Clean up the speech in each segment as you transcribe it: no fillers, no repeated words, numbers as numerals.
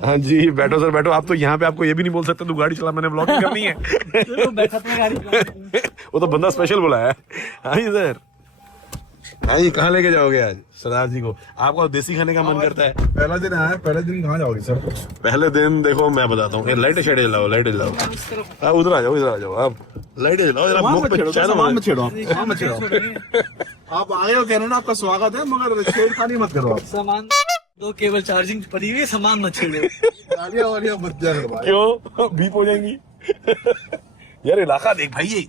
हाँ जी, बैठो सर बैठो। आप तो यहाँ पे आपको ये भी नहीं बोल सकते तू गाड़ी चला, मैंने ब्लॉगिंग करनी है। बैठा तो गाड़ी वो तो बंदा स्पेशल बुलाया है। हाँ जी सर। हाँ जी, कहाँ लेके जाओगे आज सरदार जी को? आपको देसी खाने का मन करता है? पहला दिन आया, पहले दिन कहाँ जाओगे सर? पहले दिन देखो मैं बताता हूँ, लाइट शेड जलाओ, लाइट जलाओ। हाँ उधर आ जाओ, इधर आ जाओ। आप लाइट जलाओ जरा, मुंह पे चाय दो। आप आए हो कहने ना, आपका स्वागत है, मगर छेड़खानी मत करो। आप सामान दो, केबल चार्जिंग पड़ी हुई है, सामान मत छेड़ो। गालियाँ वालियाँ मत दिया करो भाई। क्यों बीप हो जाएंगी? यार इलाका देख भाई, ये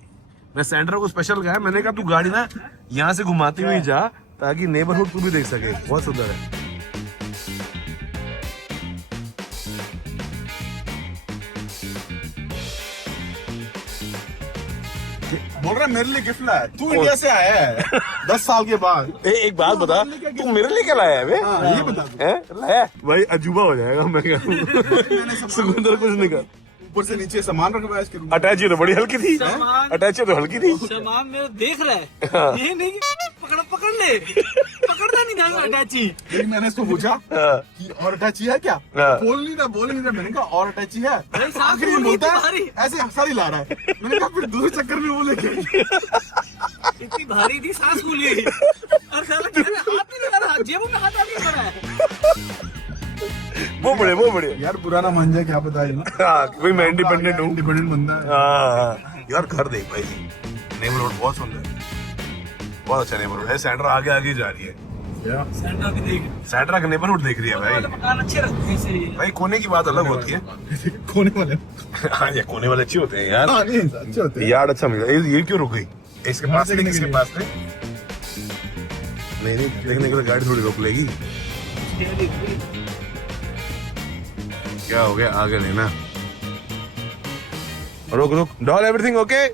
मैं सेंटर को स्पेशल कहा है। मैंने कहा तू गाड़ी ना यहाँ से घुमाती हुई जा, ताकि नेबरहुड तू भी देख सके। बहुत सुंदर है। बोल रहा है मेरे लिए गिफ्ट लाया। तू इंडिया से आया है 10 साल के बाद। एक बात बता, तू मेरे लिए क्या लाया है बे? ये बता दो। लाया भाई, अजूबा हो जाएगा। मैं सुगंधर कुछ नहीं कर। ऊपर से नीचे सामान रखवाया इसके रूम में। अटैची तो बड़ी हल्की थी, अटैची तो हल्की थी। सामान मेरा देख रहा है, ये नहीं कि पकड़ ले, पकड़ना नहीं था अटैची। फिर मैंने इसको पूछा कि और अटैची है क्या? बोल नहीं रहा। मैंने कहा और अटैची है। आखिर ये बोलता है ऐसे हंसा ही ला रहा है। मैंने कहा फिर दूसरे चक्कर में वो लेके इतनी भारी थी, सांस फूल गई। और साला कह रहा है, हाथ नहीं लगा रहा, जेबों में हाथ आगे पड़ा है। वो बड़े यार पुराना मंजा क्या पता है ना। कोई मैं इंडिपेंडेंट हूँ। इंडिपेंडेंट बंदा है। यार घर देख भाई, नेबरहुड बहुत सुंदर है, बहुत अच्छा नेबरहुड है। सेंटर आगे आगे जा रही है। सेंटर की देख, सेंट्रा का नेबरहुड देख रही है भाई। मकान अच्छे रखते हैं इसे। भाई कोने की बात अलग होती है। कोने वाले हाँ ये कोने वाले अच्छे होते हैं यार। अच्छे होते हैं। यार अच्छा मिला। ये क्यों रुक गई? इसके पास से, इसके पास से नहीं देखने के लिए गाड़ी थोड़ी रोक लेगी। क्या हो गया? आगे लेना। रुक डॉल, एवरीथिंग ओके?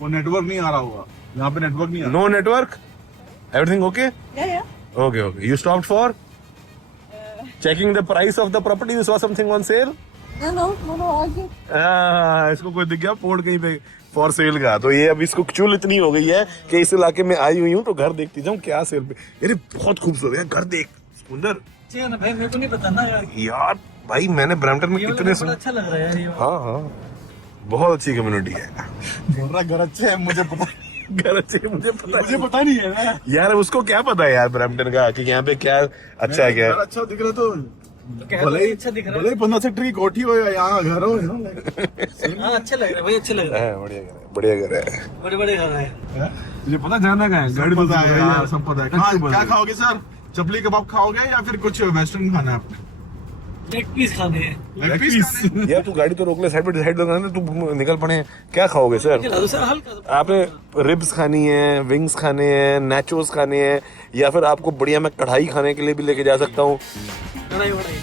वो नेटवर्क नहीं आ रहा होगा यहाँ पे। नेटवर्क नहीं आ रहा। No network, everything okay? Yeah. Okay you stopped for checking the price of the property, you saw something on sale? No, all good. इसको कोई दिख गया पोर्ट कहीं पे फॉर सेल का, तो ये अब इसको चुल इतनी हो गई है कि इस इलाके में आई हुई हूँ तो घर देखती जाऊँ क्या सेल पे। अरे बहुत खूबसूरत है घर, देख सुंदर। अच्छे है ना भाई, मेरे को नहीं पता ना यार। यार भाई मैंने ब्रैम्पटन में ये वाला कितने बड़ा अच्छा लग रहा है यार ये वाला। हाँ बहुत अच्छी कम्युनिटी है। बोल रहा घर अच्छे है, मुझे पता। घर अच्छे मुझे पता नहीं है ना यार, उसको क्या पता है यार ब्रैम्पटन का कि यहाँ पे क्या अच्छा है क्या घर अच्छा दिख रहा तो कह रहा है, अच्छा दिख रहा भले ही 15 सेक्टर की कोठी हो या यहाँ घर हो। है। हाँ अच्छा लग रहा है भाई, अच्छा लग रहा है। है। बढ़िया घर है। बड़े बड़े घर है। मुझे पता जाना का है, गाड़ी पता है यार यार, सब पता है। क्या खाओगे सर? चपली कबाब खाओगे या फिर कुछ वेस्टर्न खाना है आपने? लेग पीस खाने हैं। Leg piece? यार तू गाड़ी तो रोक ले, साइड पे साइड लगाना, तू निकल पड़े। क्या खाओगे सर? खिला दो सर, हल्का। आपने रिब्स खानी है, विंग्स खाने हैं, नाचोस खाने हैं, या फिर आपको बढ़िया मैं कढ़ाई खाने के लिए भी लेके जा सकता हूँ। कढ़ाई वढ़ाई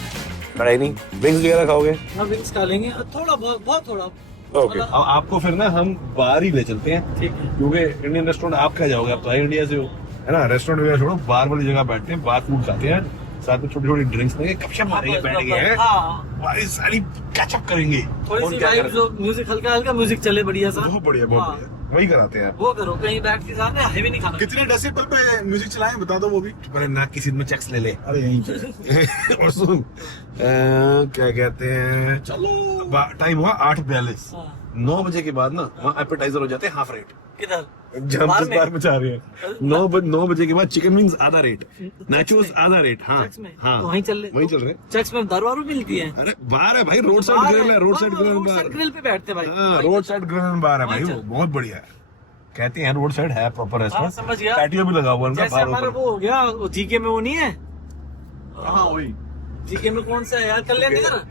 कढ़ाई नहीं, विंग्स वगैरह खाओगे? हाँ विंग्स खा लेंगे, थोड़ा बहुत थोड़ा। ओके अब आपको फिर ना हम बाहर ही ले चलते हैं, ठीक है। क्योंकि इंडियन रेस्टोरेंट आप खा जाओगे, आप तो इंडिया से हो, है ना। रेस्टोरेंट वगैरह छोड़ो, बाहर वाली जगह बैठते हैं, बाहर फूड खाते हैं, साथ में छोटी छोटी ड्रिंक्स लेंगे, गपशप मारेंगे, बैठेंगे हैं, हाँ बारी सारी कैचअप करेंगे। थोड़ी और सी क्या वाइब, करें? जो म्यूजिक हल्का म्यूजिक चले बढ़िया सा। बहुत बढ़िया वही कराते हैं आप। वो करो, कहीं बैठ के सामने हैवी नहीं खाना। कितने डेसिबल पे म्यूजिक चलाएं बता दो वो भी। पर ना किसी में चेक्स ले ले। अरे यहीं पे और सुन क्या कहते हैं, चलो टाइम हुआ 8:42। हाँ। 9 बजे के बाद ना वहाँ एपेटाइजर हो जाते हैं हाफ रेट। किधर? जब बाहर तक में? बार बचा रहे हैं। 9 बजे के बाद चिकन विंग्स आधा रेट, नाचोस आधा रेट। हाँ चेक्स में? हाँ तो वहीं चल वहीं चल रहे। चेक्स में दारू वारू मिलती है। अरे बार है भाई, रोड साइड ग्रिल है, रोड साइड ग्रिल बार। ग्रिल पे बैठते भाई। हाँ रोड साइड ग्रिल बार है भाई, वो बहुत बढ़िया है। कहते हैं रोड साइड है प्रॉपर हाँ, रेस्टोरेंट, समझ गया। पैटियो भी लगा हुआ है उनका जैसे बाहर हमारा ऊपर। वो हो गया, वो जीके में वो नहीं है। हाँ वही। जीके में कौन सा है यार? कल्याण नगर।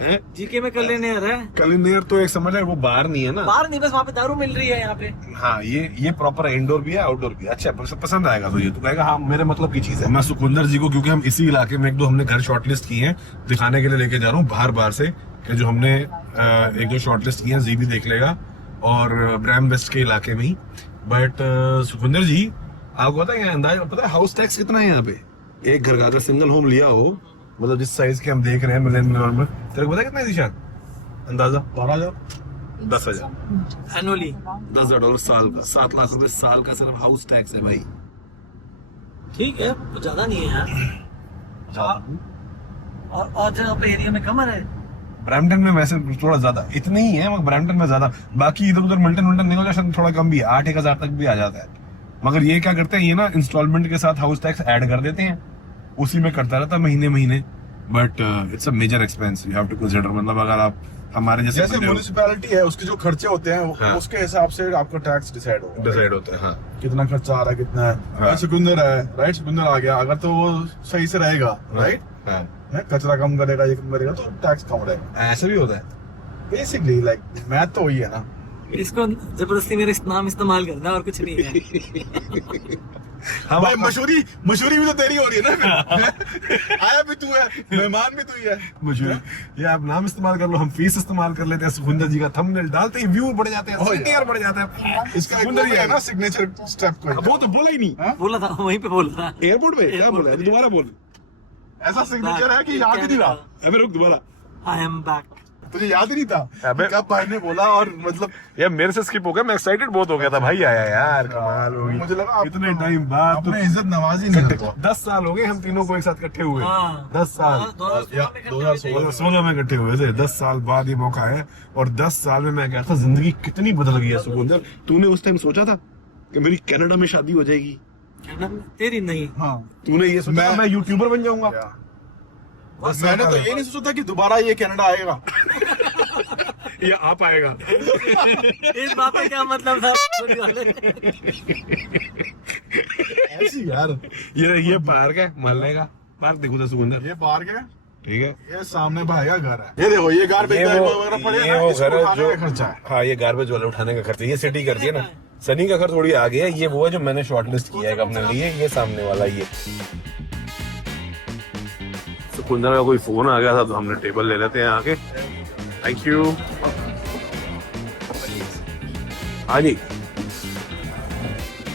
हैं? जीके में कल्याण नगर है। कलिनेर तो एक समझ है, वो बाहर नहीं है ना। बाहर नहीं, बस वहाँ पे दारू मिल रही है यहाँ पे। हाँ ये प्रॉपर इंडोर भी है, आउटडोर भी है। अच्छा पसंद आएगा तो ये तो कहेगा हाँ मेरे मतलब की चीज है। मैं सुखविंदर जी को, क्योंकि हम इसी इलाके में एक दो हमने घर शॉर्टलिस्ट किए हैं, दिखाने के लिए लेके जा रहा हूँ बाहर से, कि जो हमने एक दो शॉर्टलिस्ट किए हैं, जी भी देख लेगा, और ब्रैम वेस्ट के इलाके में ही। बट सुखविंदर जी आपको पता है अंदाजा पता है हाउस टैक्स कितना है यहाँ पे? एक घर का अगर सिंगल होम लिया हो, मतलब जिस साइज के हम देख रहे हैं मिलेनियम में, तेरे को पता है कितना है निशान अंदाजा? 12,000 10,000 एनुअली। $10,000 साल का, 7 लाख रुपए साल का सिर्फ हाउस टैक्स है भाई। ठीक है, ज्यादा नहीं है यार। और जगह पे एरिया में कम है। ब्रैम्पटन में वैसे थोड़ा ज्यादा, इतने ही है मगर ब्रैम्पटन में ज्यादा, बाकी इधर उधर मिल्टन निकल जाए थोड़ा कम भी है, 8-1 हजार तक भी आ जाता है। मगर ये क्या करते हैं, ये ना इंस्टॉलमेंट के साथ हाउस टैक्स ऐड कर देते हैं, उसी में करता रहता है महीने। But it's a major expense, you have to consider. मतलब अगर आप हमारे जैसे जैसे म्युनिसिपैलिटी है, उसके जो खर्चे होते हैं हाँ। उसके हिसाब से आपका टैक्स डिसाइड होगा, डिसाइड होता है। हाँ कितना खर्चा आ रहा है, कितना है। हाँ। सुकुंदर है, राइट, सुकुंदर आ गया, अगर तो वो सही से रहेगा, राइट, हाँ कचरा कम करेगा, ये कम करेगा, तो टैक्स कम रहेगा। ऐसा भी होता है। बेसिकली लाइक मैथ तो वही है ना। इसको जबरदस्ती मेरे नाम इस्तेमाल करना और कुछ नहीं है। हाँ भाई मशहूरी भी तो तेरी हो रही है ना। आया भी तू है, मेहमान भी तू ही है। मशहूर, ये आप नाम इस्तेमाल कर लो, हम फीस इस्तेमाल कर लेते हैं। सुखविंदर जी का थंबनेल डालते ही व्यू बढ़ जाते हैं, CTR बढ़ जाता है। इसका एक सुखविंदर वो जी है ना सिग्नेचर स्टेप को, वो तो बोला ही नहीं बोला था, वहीं पे बोला था। एयरपोर्ट पे। क्या Airport बोला? पे। दोबारा बोल। ऐसा सिग्नेचर है कि याद ही नहीं रहा। अबे रुक, दोबारा। I am back. तुझे याद ही नहीं था अबे। कब भाई ने बोला, और मतलब यार मेरे से स्किप हो गया, मैं एक्साइटेड बहुत हो गया था। भाई आया यार, कमाल हो गई। मुझे लगा आप- इतने टाइम बाद तो अपने इज्जत नवाजी नहीं करता। 10 साल हो गए हम तीनों को एक साथ इकट्ठे हुए। हाँ। 10 साल। 2016 में इकट्ठे हुए थे। 10 साल बाद ये मौका है, और 10 साल में मैं कहता जिंदगी कितनी बदल गई है। सुखविंदर, तूने उस टाइम सोचा था कि मेरी कनाडा में शादी हो जाएगी? तेरी नहीं। हाँ, तूने ये सोचा मैं यूट्यूबर बन जाऊंगा? मैंने तो ये नहीं सोचा था कि दोबारा ये कनाडा आएगा। ये आ पाएगा। इस बात का क्या मतलब था? ऐसी यार, ये पार्क है, मोहल्ले का पार्क। देखो तो सुखविंदर, ये पार्क है, ठीक है। ये सामने भाई का घर है। ये देखो, ये गार्बेज वगैरह पड़े ये ना, वो इसको घर है उठाने जो का खर्चा है। हाँ, ये गार्बेज वाले उठाने का खर्चा, ये सिटी करती है ना। सनी का घर थोड़ी आगे है, ये वो है जो मैंने शॉर्टलिस्ट किया है अपने लिए, ये सामने वाला। ये सुखविंदर का कोई फोन आ गया था तो हमने टेबल ले लेते हैं आके। Thank you. हाँ जी,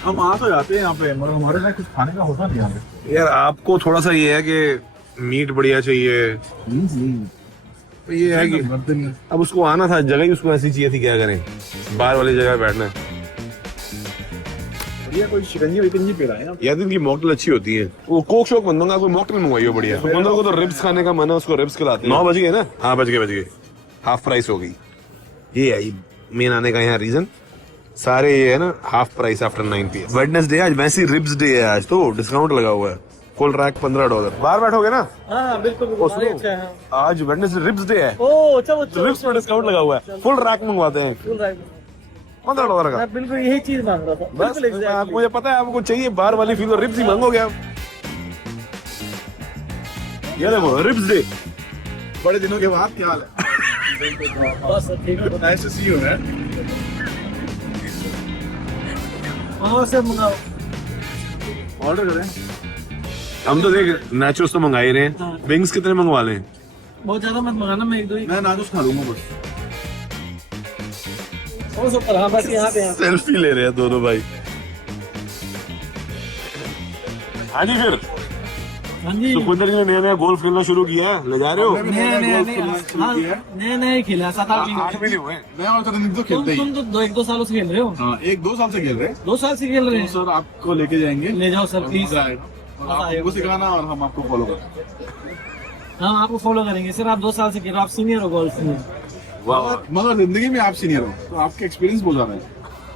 हम आ तो जाते हैं यहाँ पे, मगर हमारे साथ कुछ खाने का होता नहीं यहाँ पे। यार आपको थोड़ा सा ये है कि मीट बढ़िया चाहिए, तो ये है कि अब उसको आना था, जगह ही उसको ऐसी चाहिए थी, क्या करें, बाहर वाली जगह बैठना है। ये कोई शिकंजी विकंजी पे रहा है। यार इनकी मॉकटेल अच्छी होती है। वो कोक शोक बन दूंगा, कोई मॉकटेल मंगवाइयो बढ़िया। सुखविंदर को तो रिब्स खाने का मन है, उसको रिब्स खिलाते हैं। 9 बज गए ना? हाँ बज गए। हाफ प्राइस हो गई। ये है मेन आने का यहाँ रीजन। सारे ये है ना half price after 9 PM। Wednesday आज, वैसी रिब्स डे है आज, तो डिस्काउंट लगा हुआ है। Full rack $15। बाहर बैठोगे ना? हाँ बिल्कुल। ओ, सुनो, अच्छा है। आज वेडनेसडे रिब्स डे है, ओ अच्छा, रिब्स पर डिस्काउंट लगा हुआ है। फुल रैक मंगवाते हैं $15 का। मैं बिल्कुल यही चीज मांग रहा था। बस बिल्कुल exactly। आपको मुझे पता है आपको चाहिए बाहर वाली फील, रिब्स ही मांगोगे आप। ये देखो रिब्स डे। बड़े दिनों के बाद क्या हाल है? बस ठीक है। Nice to see you man. वहाँ से मंगाओ। ऑर्डर करें। हम तो देख नाचोस तो मंगा ही रहे हैं, हाँ। विंग्स कितने मंगवा लें? बहुत ज्यादा मत मंगाना, मैं 1-2 ही। मैं नाचोस खा लूंगा बस। और सुपर। हाँ बस यहाँ पे हैं। सेल्फी ले रहे हैं दोनों भाई। हाँ जी, फिर हाँ जी। सुखविंदर जी ने नया गोल्फ खेलना शुरू किया है, ले जा रहे हो? नया ही खेला 7-8 8 भी नहीं हुए। मैं और तरह तो खेलते ही। तुम तो 1-2 सालों से खेल रहे हो। हाँ, 1-2 साल से खेल रहे हैं। 2 साल से खेल रहे हैं। सर आपको लेके जाएंगे, ले जाओ सर प्लीज। मजा आएगा। और आप हमको सिखाना और हम आपको फॉलो करेंगे। हाँ आपको फॉलो करेंगे सर। आप 2 साल से खेल रहे हो, आप सीनियर हो गोल्फ में। वाह, मगर जिंदगी में आप सीनियर हो, तो आपके एक्सपीरियंस बहुत ज्यादा है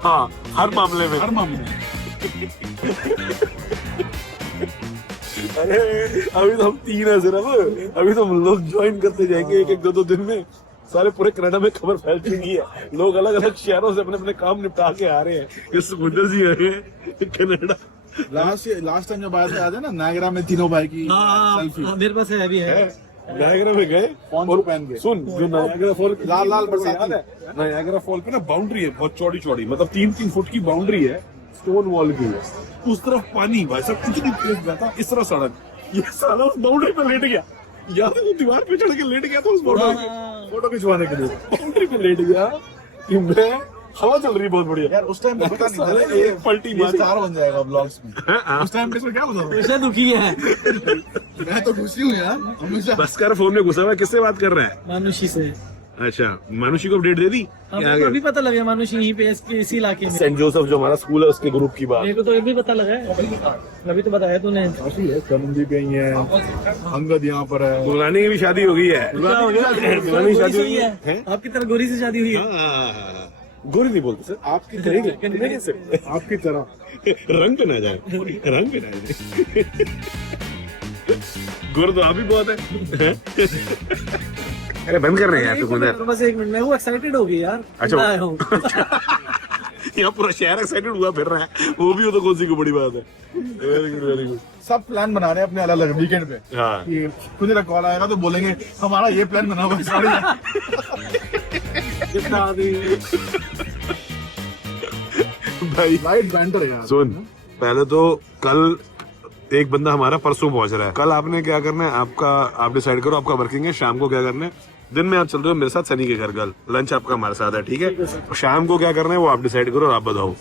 हाँ हर मामले में। हर मामले में। अरे अभी तो हम 3 है सिर्फ, अभी तो हम लोग ज्वाइन करते जाएंगे 1-2 दिन में। सारे पूरे कनाडा में खबर फैल चुकी है, लोग अलग अलग शहरों से अपने अपने काम निपटा के आ रहे हैं। ये सुखविंदर जी आए हैं कनाडा। लास्ट टाइम जब आया था, याद है ना, नायगरा में तीनों भाई की सेल्फी हाँ मेरे पास है, अभी है। नायगरा में गए फोन और पहन के। सुन, जो नायगरा फॉल लाल बरसाती। याद है? नायगरा फॉल पे ना बाउंड्री है बहुत चौड़ी, मतलब 3-3 फुट की बाउंड्री है, स्टोन वॉल की। उस तरफ पानी, भाई साहब कुछ नहीं तेज जाता, इस तरह सड़क। ये साला उस बाउंड्री पे लेट गया, या तो वो दीवार पे चढ़ के लेट गया था उस फोटो खिंचवाने के लिए, बाउंड्री पे लेट गया कि मैं हवा चल रही बहुत बढ़िया। यार उस टाइम पता नहीं था एक पलटी मारी। स्टार बन जाएगा ब्लॉग्स में। उस टाइम पे क्या बता वैसे दुखी है। मैं तो खुशी हूँ यार हमेशा। बस कर, फोन में घुसा हुआ है, किससे बात कर रहा है? मानुषी से। अच्छा, मानुषी को अपडेट दे दी? हमें तो अभी पता लगा मानुष यहीं पे इसी इलाके में। सेंट जोसेफ जो हमारा स्कूल है उसके ग्रुप की बात। मेरे को तो ये भी पता लगा है, अभी तो बताया तूने। संदीप यही है, अंगद यहाँ पर है। दुलानी की भी शादी हो गई है। दुलानी की शादी हुई है। आपकी तरह गोरी से शादी हुई है। गोरी नहीं बोलते सर, आपकी तरह आपकी तरह रंग पे ना जाए, रंग पे ना जाए। गोर तो आप ही बहुत है। अरे बंद कर रहे हैं यार, तो बस एक मिनट में वो एक्साइटेड हो गई यार। अच्छा। मैं आया हूँ। यहाँ पूरा शहर एक्साइटेड हुआ फिर रहा है, वो भी हो तो कौन सी को बड़ी बात है। Very good, very good. सब प्लान बना रहे हैं अपने अलग अलग वीकेंड पे। हाँ। कि कुछ ना कॉल आएगा तो बोलेंगे हमारा ये प्लान बना हुआ है सारे। भाई लाइट बैंटर है यार। सुन, पहले तो कल एक बंदा हमारा परसों पहुंच रहा है। कल आपने क्या करना है, आप डिसाइड करो, आपका वर्किंग है। शाम को क्या करना है, दिन में आप चल रहे हो मेरे साथ सनी के घर, कल लंच आपका हमारे साथ है, ठीक है। और शाम को क्या करना है वो आप डिसाइड करो और आप बताओ।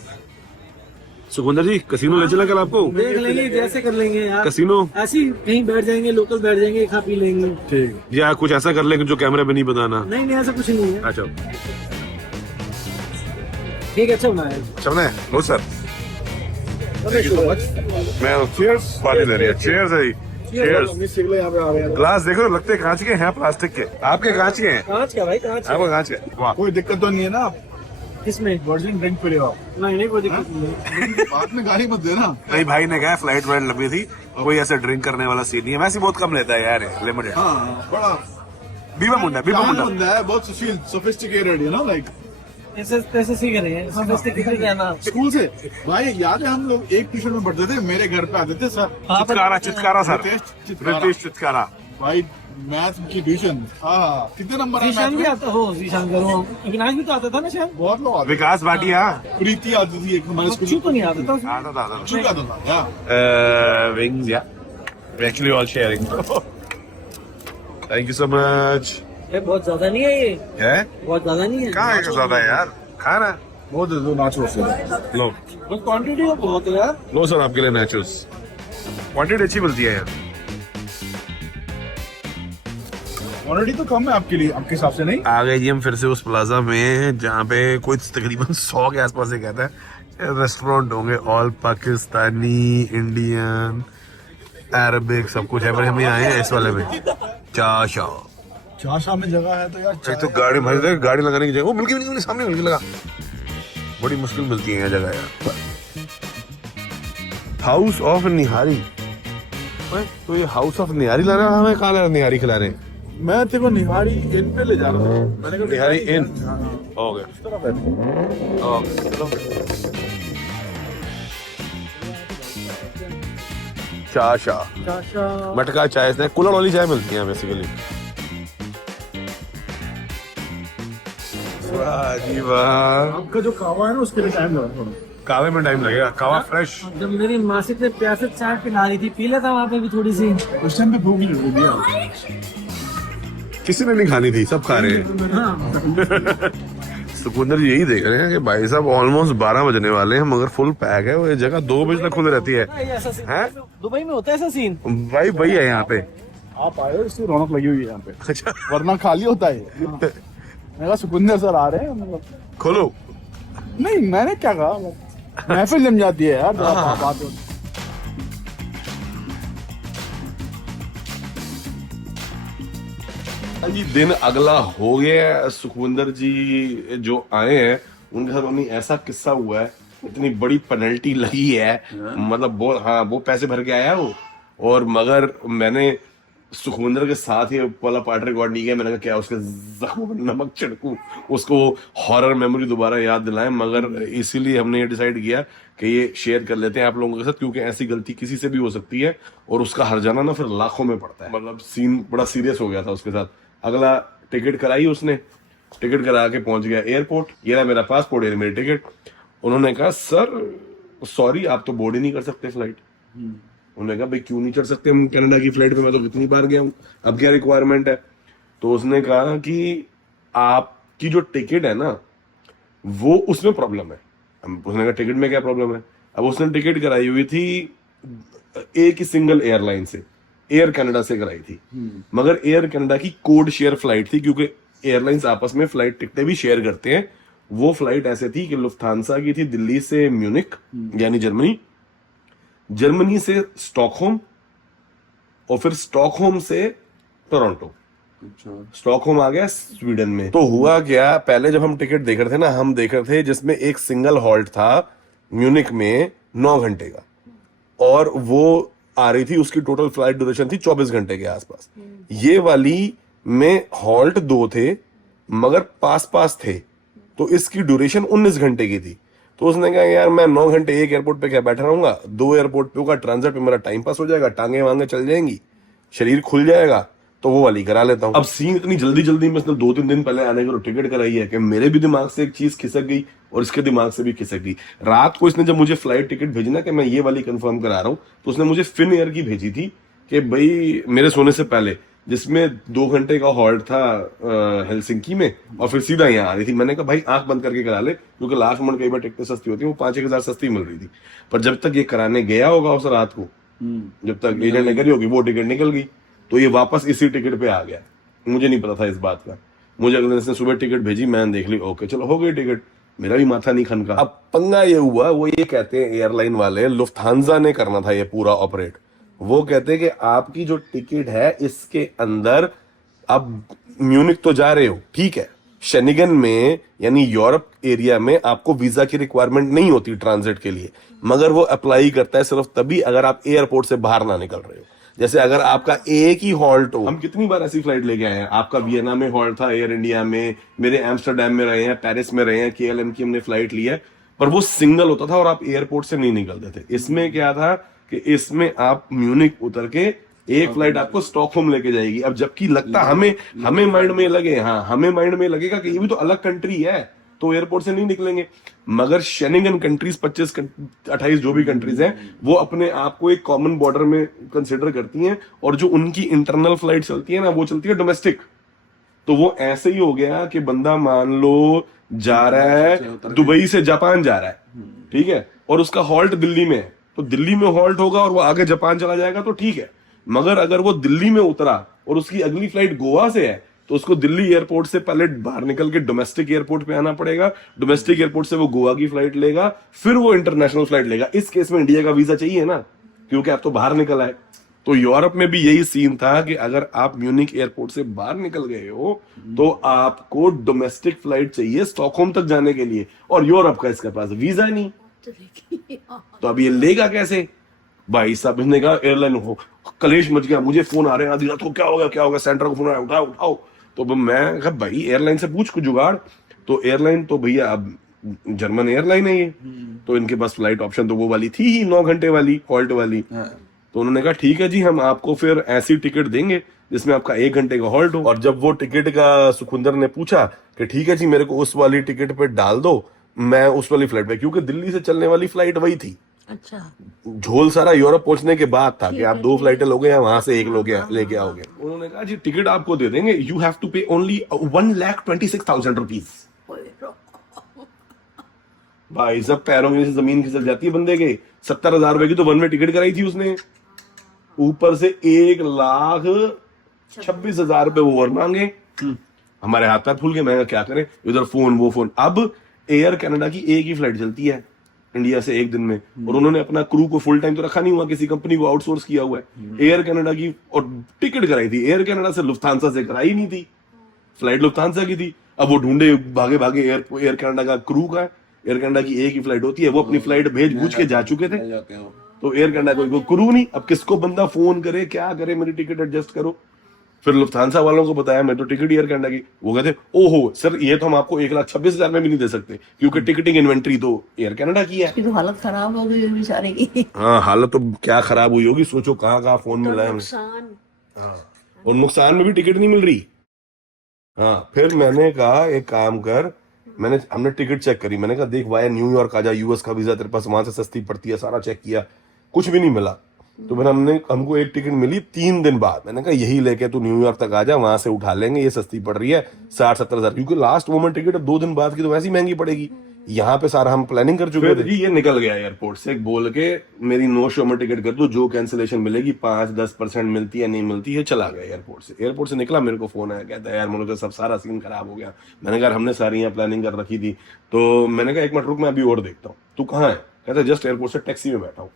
सुखविंदर जी, कसीनो ले चला कल आपको? देख लेंगे, जैसे कर लेंगे यार। कसीनो ऐसी कहीं बैठ जाएंगे, लोकल बैठ जाएंगे, खा पी लेंगे। ठीक। या कुछ ऐसा कर लेंगे जो कैमरे में नहीं बताना? नहीं ऐसा कुछ नहीं है। अच्छा, ठीक है, अच्छा बनाया। चलना है? नो सर, मैं चीयर्स पार्टी दे रही है। चीयर्स है, चीयर्स। यहाँ पे आ रहे हैं। ग्लास देखो, लगते कांच के हैं, प्लास्टिक के। आपके कांच के हैं? कांच का भाई, कांच। आपको कांच के? वाह। कोई दिक्कत तो नहीं है ना? किसमें? वर्जिन ड्रिंक पी रहे हो? नहीं कोई दिक्कत नहीं है। बाद में गाली मत देना। नहीं, भाई ने कहा फ्लाइट वाइट लंबी थी, कोई ऐसे ड्रिंक करने वाला सीन नहीं है। वैसे बहुत कम लेता है यार, लिमिटेड। हाँ, बड़ा बीबा मुंडा, बीबा मुंडा। बंदा है, बहुत सुशील, सोफिस्टिकेटेड, यू नो, लाइक ऐसे सीख रहे हैं, सोफिस्टिकेटेड है ना। स्कूल से। भाई याद है हम लोग एक टी-शर्ट में पढ़ते थे, मेरे घर पे आते थे सर। चित्कारा सर, चित्कारा। रितेश चित्कारा। भाई मैथ की ट्यूशन। हाँ, कितने नंबर है जीशान मैथ भी में? आता हो, जीशान करो। अविनाश भी तो आता था ना शायद। बहुत लोग आते विकास भाटिया थे। प्रीति आती थी एक हमारे स्कूल अच्छी तो नहीं आता था। आता था। में आता था या Wings, yeah. We're actually all sharing. Thank you so much. ये बहुत ज्यादा नहीं है ये, है? बहुत ज्यादा नहीं है। कहाँ है ज्यादा यार? खाना बहुत दो नाचो से। लो, बस क्वांटिटी तो बहुत है यार। लो सर, आपके लिए नेचुरल्स। क्वांटिटी अच्छी मिलती है यार। क्वांटिटी तो कम है आपके लिए, आपके हिसाब से नहीं? आ गए जी हम फिर से उस प्लाजा में जहाँ पे कोई तकरीबन 100 के आसपास ही कहता है रेस्टोरेंट होंगे, ऑल पाकिस्तानी, इंडियन, अरबिक, सब कुछ है। पर हम यहाँ आए हैं इस वाले में, चाशा। चाशा में जगह है तो यार। एक तो गाड़ी भाई, गाड़ी लगाने की जगह वो मिल गई, सामने मिल लगा। बड़ी मुश्किल मिलती है यहाँ जगह यार। हाउस ऑफ निहारी। ओए, तो ये हाउस ऑफ निहारी ला रहा है, हमें कहाँ ला रहा है निहारी खिला रहे हैं? मैं तेरे को निहारी इन पे ले जा रहा हूँ। मैंने कहा निहारी इन। हाँ। ओके, इस तरफ है। ओके, चलो। चाशा, चाशा। मटका चाय से कुल्हड़ वाली चाय मिलती है बेसिकली। वाह जी वाह। आपका जो कावा है ना उसके लिए टाइम लगा थोड़ा। कावे में टाइम लगेगा, कावा फ्रेश। जब मेरी मासी ने प्यासे चाय पिला रही थी, पी लेता वहाँ पे भी थोड़ी सी। उस टाइम पे भूख नहीं लगी थी यार। किसी ने नहीं खानी थी, सब खा रहे हैं। हाँ, सुखविंदर जी यही देख रहे हैं कि भाई साहब ऑलमोस्ट 12 बजने वाले हैं मगर फुल पैक है। वो ये जगह 2 बजे तक खुली रहती है। ये ऐसा सीन हैं? दुबई में होता है ऐसा सीन। भाई वही है यहाँ पे। आप आए हो, इससे रौनक लगी हुई है यहाँ पे, अच्छा, वरना खाली होता है। मैंने कहा सुखविंदर सर आ रहे हैं, मतलब खोलो। नहीं, मैंने क्या कहा, महफिल जम जाती है यार। बात होती है। जी दिन अगला हो गया है। सुखविंदर जी जो आए हैं उनके साथ मम्मी ऐसा किस्सा हुआ है, इतनी बड़ी पेनल्टी लगी है। मतलब वो पैसे भर के आया वो, और मगर मैंने सुखविंदर के साथ ही वाला पार्ट रिकॉर्ड नहीं किया। मैंने कहा क्या उसके जख्म में नमक छिड़कूं, उसको हॉरर मेमोरी दोबारा याद दिलाएं। मगर इसीलिए हमने ये डिसाइड किया कि ये शेयर कर लेते हैं आप लोगों के साथ, क्योंकि ऐसी गलती किसी से भी हो सकती है और उसका हर्जाना ना फिर लाखों में पड़ता है। मतलब सीन बड़ा सीरियस हो गया था उसके साथ। अगला टिकट कराई उसने, टिकट करा के पहुंच गया एयरपोर्ट। ये रहा मेरा पासपोर्ट, ये मेरी टिकट। उन्होंने कहा सर सॉरी, आप तो बोर्ड ही नहीं कर सकते फ्लाइट। उन्होंने कहा भाई क्यों नहीं चढ़ सकते हम कनाडा की फ्लाइट पे, मैं तो कितनी बार गया हूँ, अब क्या रिक्वायरमेंट है? तो उसने कहा कि आपकी जो टिकट है ना वो उसमें प्रॉब्लम है। उसने कहा टिकट में क्या प्रॉब्लम है? अब उसने टिकट कराई हुई थी एक ही सिंगल एयरलाइन से, एयर कनाडा से कराई थी, मगर एयर कनाडा की कोड शेयर फ्लाइट थी, क्योंकि एयरलाइंस आपस में फ्लाइट टिकटें भी शेयर करते हैं। वो फ्लाइट ऐसे थी कि लुफ्थांसा की थी दिल्ली से म्यूनिक यानी जर्मनी, जर्मनी से स्टॉकहोम, और फिर स्टॉकहोम से टोरंटो। स्टॉकहोम आ गया स्वीडन में। तो हुआ क्या, पहले जब हम टिकट देख रहे थे ना, हम देख रहे थे जिसमें एक सिंगल हॉल्ट था म्यूनिक में 9 घंटे का, और वो आ रही थी, उसकी टोटल फ्लाइट ड्यूरेशन थी 24 घंटे के आसपास। ये वाली में हॉल्ट 2 थे मगर पास पास थे, तो इसकी ड्यूरेशन 19 घंटे की थी। तो उसने कहा यार मैं 9 घंटे एक एयरपोर्ट पे क्या बैठा रहूंगा, 2 एयरपोर्ट पे होगा, ट्रांजिट पे मेरा टाइम पास हो जाएगा, टांगे वांगे चल जाएंगी, शरीर खुल जाएगा, तो वो वाली करा लेता हूँ। अब सीन इतनी जल्दी जल्दी में 2-3 दिन पहले आने का टिकट कराई है कि मेरे भी दिमाग से एक चीज खिसक गई और इसके दिमाग से भी खिसक गई। रात को इसने जब मुझे फ्लाइट टिकट भेजी ना कि मैं ये वाली कंफर्म करा रहा हूँ, तो उसने मुझे फिन एयर की भेजी थी कि भाई मेरे सोने से पहले, जिसमें 2 घंटे का हॉल्ट था हेलसिंकी में, और फिर सीधा यहाँ आ रही थी। मैंने कहा भाई आंख बंद करके करा ले, क्योंकि लास्ट मोमेंट कई बार टिकटें सस्ती होती है, वो 5-1 हजार सस्ती मिल रही थी। पर जब तक ये कराने गया होगा उस रात को, जब तक एजेंट ने करी होगी, वो टिकट निकल गई, तो ये वापस इसी टिकट पे आ गया। मुझे नहीं पता था इस बात का। मुझे अगले दिन इसने सुबह टिकट भेजी, मैंने देख ली, ओके चलो हो गई टिकट, मेरा भी माथा नहीं खनका। अब पंगा ये हुआ, वो ये कहते हैं एयरलाइन वाले, लुफ्थांसा ने करना था ये पूरा ऑपरेट। वो कहते हैं कि आपकी जो टिकट है इसके अंदर, अब म्यूनिक तो जा रहे हो ठीक है, शेनिगन में यानी यूरोप एरिया में आपको वीजा की रिक्वायरमेंट नहीं होती ट्रांजिट के लिए, मगर वो अप्लाई करता है सिर्फ तभी अगर आप एयरपोर्ट से बाहर ना निकल रहे हो। जैसे अगर आपका एक ही हॉल्ट हो, हम कितनी बार ऐसी फ्लाइट लेके आए हैं, आपका वियना में हॉल्ट था एयर इंडिया में, मेरे एम्स्टरडेम में रहे हैं, पेरिस में रहे हैं, KLM की हमने फ्लाइट ली है, पर वो सिंगल होता था और आप एयरपोर्ट से नहीं निकलते थे। इसमें क्या था कि इसमें आप म्यूनिक उतर के एक फ्लाइट आपको स्टॉकहोम लेके जाएगी। अब जबकि लगता हमें माइंड में लगे, हाँ हमें माइंड में लगेगा कि ये भी तो अलग कंट्री है, तो एयरपोर्ट से नहीं निकलेंगे, मगर शेनिगन कंट्रीज 25-28 जो भी कंट्रीज हैं, वो अपने आप को एक कॉमन बॉर्डर में कंसिडर करती हैं, और जो उनकी इंटरनल फ्लाइट चलती है ना, वो चलती है डोमेस्टिक। तो वो ऐसे ही हो गया कि बंदा मान लो जा रहा है दुबई से जापान जा रहा है, ठीक है, और उसका हॉल्ट दिल्ली में है, तो दिल्ली में हॉल्ट होगा और वो आगे जापान चला जाएगा तो ठीक है। मगर अगर वो दिल्ली में उतरा और उसकी अगली फ्लाइट गोवा से है, तो उसको दिल्ली एयरपोर्ट से पहले बाहर निकल के डोमेस्टिक एयरपोर्ट पे आना पड़ेगा, डोमेस्टिक एयरपोर्ट से वो गोवा की फ्लाइट लेगा, फिर वो इंटरनेशनल फ्लाइट लेगा। इस केस में इंडिया का वीजा चाहिए ना, क्योंकि आप तो बाहर निकल आए। तो यूरोप में भी यही सीन था कि अगर आप म्यूनिक एयरपोर्ट से बाहर निकल गए हो तो आपको डोमेस्टिक फ्लाइट चाहिए स्टॉकहोम तक जाने के लिए, और यूरोप का इसके पास वीजा नहीं, तो अब ये लेगा कैसे? भाई साहब इसने कहा एयरलाइन हो, कलेश मच गया, मुझे फोन आ रहे हैं आधी रात को, क्या होगा, सेंटर को फोन आ रहा है, उठाओ। तो मैं कहा भाई एयरलाइन से पूछ कुछ जुगाड़। तो एयरलाइन तो भैया अब जर्मन एयरलाइन है ये, तो इनके पास फ्लाइट ऑप्शन तो वो वाली थी ही, 9 घंटे वाली, हॉल्ट वाली। तो उन्होंने कहा ठीक है जी, हम आपको फिर ऐसी टिकट देंगे जिसमें आपका 1 घंटे का हॉल्ट हो। और जब वो टिकट का सुखविंदर ने पूछा कि ठीक है जी मेरे को उस वाली टिकट पे डाल दो, मैं उस वाली फ्लाइट पे, क्योंकि दिल्ली से चलने वाली फ्लाइट वही थी। अच्छा, झोल सारा यूरोप पहुंचने के बाद था कि आप 2 फ्लाइटें लोगे या वहां से 1 लेके आओगे। उन्होंने कहा जी टिकट आपको दे देंगे, यू हैव टू पे ओनली 1,26,000 रुपीज। भाई सब पैरों के नीचे जमीन खिसक जाती है बंदे के। 70,000 रुपए की तो 1 वे टिकट कराई थी उसने, ऊपर से 1,26,000 रुपए वो और मांगे। हमारे हाथ पैर फूल के, मैं क्या करें, इधर फोन वो फोन। अब एयर कनाडा की एक ही फ्लाइट चलती है इंडिया से 1 दिन में, और उन्होंने अपना क्रू को फुल टाइम तो रखा नहीं हुआ, किसी कंपनी को आउटसोर्स किया हुआ है। एयर कनाडा की और टिकट कराई थी एयर कनाडा से, लुफ्थांसा से कराई नहीं थी, फ्लाइट लुफ्थांसा की थी। अब वो ढूंढे भागे एयर कनाडा का क्रू का है, एयर कनाडा की एक ही फ्लाइट होती है, वो अपनी फ्लाइट भेज बूझ के जा चुके थे, तो एयर कनाडा को क्रू नहीं। अब किसको बंदा फोन करे, क्या करे, मेरी टिकट एडजस्ट करो। फिर लुफ्थांसा वालों को बताया मैं तो टिकट एयर कनाडा की, वो कहते ओहो सर ये तो हम आपको 1,26,000 में भी नहीं दे सकते, क्योंकि टिकटिंग इन्वेंट्री तो एयर कनाडा की है। तो हालत खराब हो गई बेचारे की। हाँ हालत तो क्या खराब हुई होगी, सोचो कहाँ फोन मिला है। नुकसान। हाँ, और नुकसान में भी टिकट नहीं मिल रही। हाँ, फिर मैंने कहा एक काम कर, हमने टिकट चेक करी, मैंने कहा देख वाया न्यूयॉर्क आ जा, यूएस का वीजा तेरे पास वहां से सस्ती पड़ती है, सारा चेक किया, कुछ भी नहीं मिला। तो फिर हमको एक टिकट मिली 3 दिन बाद। मैंने कहा यही लेके तू न्यूयॉर्क तक आ जा, वहां से उठा लेंगे, ये सस्ती पड़ रही है 60-70 हजार, क्योंकि लास्ट मोमेंट टिकट 2 दिन बाद की तो वैसी महंगी पड़ेगी, यहाँ पे सारा हम प्लानिंग कर चुके थे। ये निकल गया एयरपोर्ट से बोल के मेरी नो शो में टिकट कर दो, जो कैंसिलेशन मिलेगी 5-10% मिलती है नहीं मिलती है। चला गया एयरपोर्ट से निकला, मेरे को फोन आया, कहता है यार मनोज सब सारा सीन खराब हो गया। मैंने कहा हमने सारी यहाँ प्लानिंग कर रखी थी। तो मैंने कहा एक मिनट रुक, मैं अभी और देखता हूँ। तू कहाँ है? कहता है जस्ट एयरपोर्ट से टैक्सी में बैठा हूँ।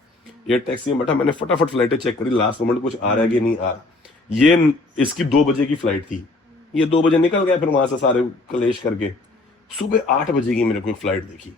ये टैक्सी में बैठा, मैंने फटाफट फ्लाइटें चेक करी, लास्ट मोमेंट कुछ आ रहा है कि नहीं आ रहा। ये इसकी 2 बजे की फ्लाइट थी, ये 2 बजे निकल गया, फिर वहां से सारे कलेश करके सुबह 8 बजे की मेरे को एक फ्लाइट देखी,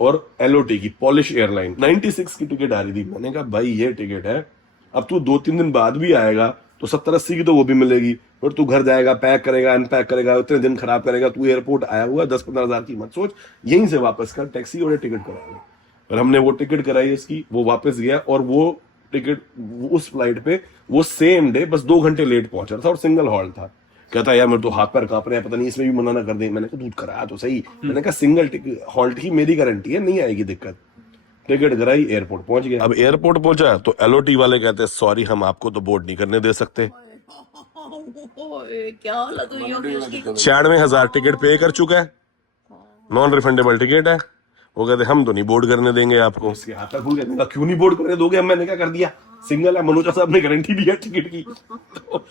और LOT की, पॉलिश एयरलाइन, 96 की टिकट आ रही थी। मैंने कहा भाई ये टिकट है, अब तू 2-3 दिन बाद भी आएगा तो 70-80 की तो वो भी मिलेगी, और तू घर जाएगा, पैक करेगा, अनपैक करेगा, उतने दिन खराब करेगा। तू एयरपोर्ट आया हुआ 10-15 हजार की मत सोच, यहीं से वापस कर, टैक्सी और टिकट करा लो। और हमने वो टिकट कराई इसकी, वो वापस गया, और वो टिकट उस फ्लाइट पे वो सेम डे बस 2 घंटे लेट पहुंचा था, और सिंगल हॉल था। कहता यार मेरे तो हाथ पैर कांप रहे हैं, पता नहीं इसमें भी मना ना कर दें। मैंने कहा दूध कराया तो सही। मैंने कहा सिंगल हॉल्ट ही मेरी गारंटी है, नहीं आएगी दिक्कत। टिकट कराई, एयरपोर्ट पहुंच गया। अब एयरपोर्ट पहुंचा तो LOT वाले कहते हैं सॉरी हम आपको तो बोर्ड नहीं करने दे सकते। ओए, क्या हालत हुई होगी उसकी। 96,000 टिकट पे कर चुका है, नॉन रिफंडेबल टिकट है। वो कहते हम तो नहीं बोर्ड करने देंगे आपको। इसके हाथ तक भूल गया, क्यों नहीं बोर्ड करने दोगे? मैंने क्या कर दिया, सिंगल है, मनोज साहब ने गारंटी दी है टिकट की। तो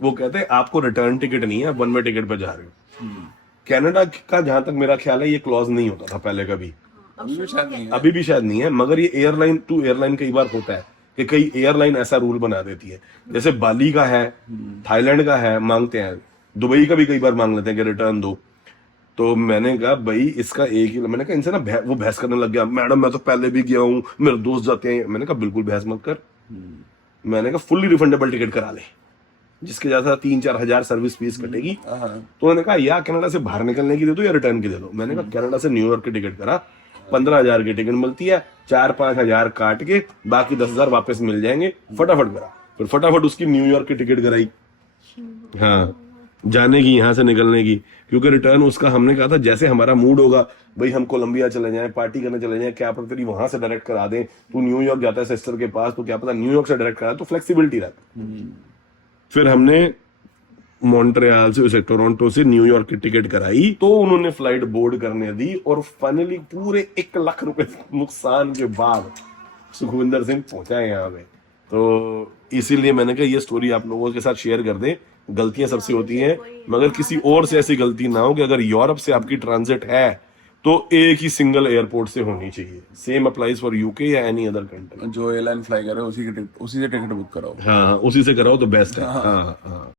वो कहते हैं आपको रिटर्न टिकट नहीं है, 1 वे टिकट पे जा रहे हो। कनाडा का जहां तक मेरा ख्याल है ये क्लॉज नहीं होता था पहले कभी, अभी भी शायद नहीं है, मगर ये एयरलाइन टू एयरलाइन कई बार होता है कि कई एयरलाइन ऐसा रूल बना देती है। जैसे बाली का है, थाईलैंड का है, मांगते हैं, दुबई का भी कई बार मांग लेते हैं कि रिटर्न दो। तो मैंने कहा भाई इसका एक ही, मैंने कहा इनसे ना वो बहस करने लग गया, मैडम मैं तो पहले भी गया हूँ, मेरे दोस्त जाते हैं। मैंने कहा बिल्कुल बहस मत कर, मैंने कहा फुल्ली रिफंडेबल टिकट करा ले, जिसके जैसा 3-4 हजार सर्विस फीस कटेगी। तो उन्होंने कहा या कनाडा से बाहर निकलने की दे दो या रिटर्न की दे दो। मैंने कहा कनाडा से न्यूयॉर्क की टिकट करा, 15,000 की टिकट मिलती है, 4-5 हजार काट के बाकी 10,000 वापस मिल जाएंगे, फटाफट करा। फिर फटाफट उसकी न्यूयॉर्क की टिकट कराई, हाँ, जाने की, यहाँ से निकलने की। क्योंकि रिटर्न उसका हमने कहा था जैसे हमारा मूड होगा, भाई हम कोलंबिया चले जाएं, पार्टी करने चले जाएं, क्या पता तेरी वहां से डायरेक्ट करा दें, तू न्यूयॉर्क जाता है सिस्टर के पास, तो क्या पता न्यूयॉर्क से डायरेक्ट करा, तो फ्लेक्सिबिलिटी रहती। फिर हमने मॉन्ट्रियल से, उसे टोरंटो से न्यूयॉर्क की टिकट कराई, तो उन्होंने फ्लाइट बोर्ड करने दी, और फाइनली पूरे 1 लाख रुपए नुकसान के बाद सुखविंदर सिंह पहुंचा है यहाँ पे। तो इसीलिए मैंने कहा ये स्टोरी आप लोगों के साथ शेयर कर दें। गलतियां सबसे होती हैं, मगर किसी और से ऐसी गलती ना हो कि अगर यूरोप से आपकी ट्रांजिट है तो एक ही सिंगल एयरपोर्ट से होनी चाहिए। सेम अप्लाइज फॉर UK या एनी अदर कंट्री। जो एयरलाइन फ्लाई करे उसी से टिकट बुक कराओ। हाँ, उसी से कराओ तो बेस्ट है। हाँ, हाँ।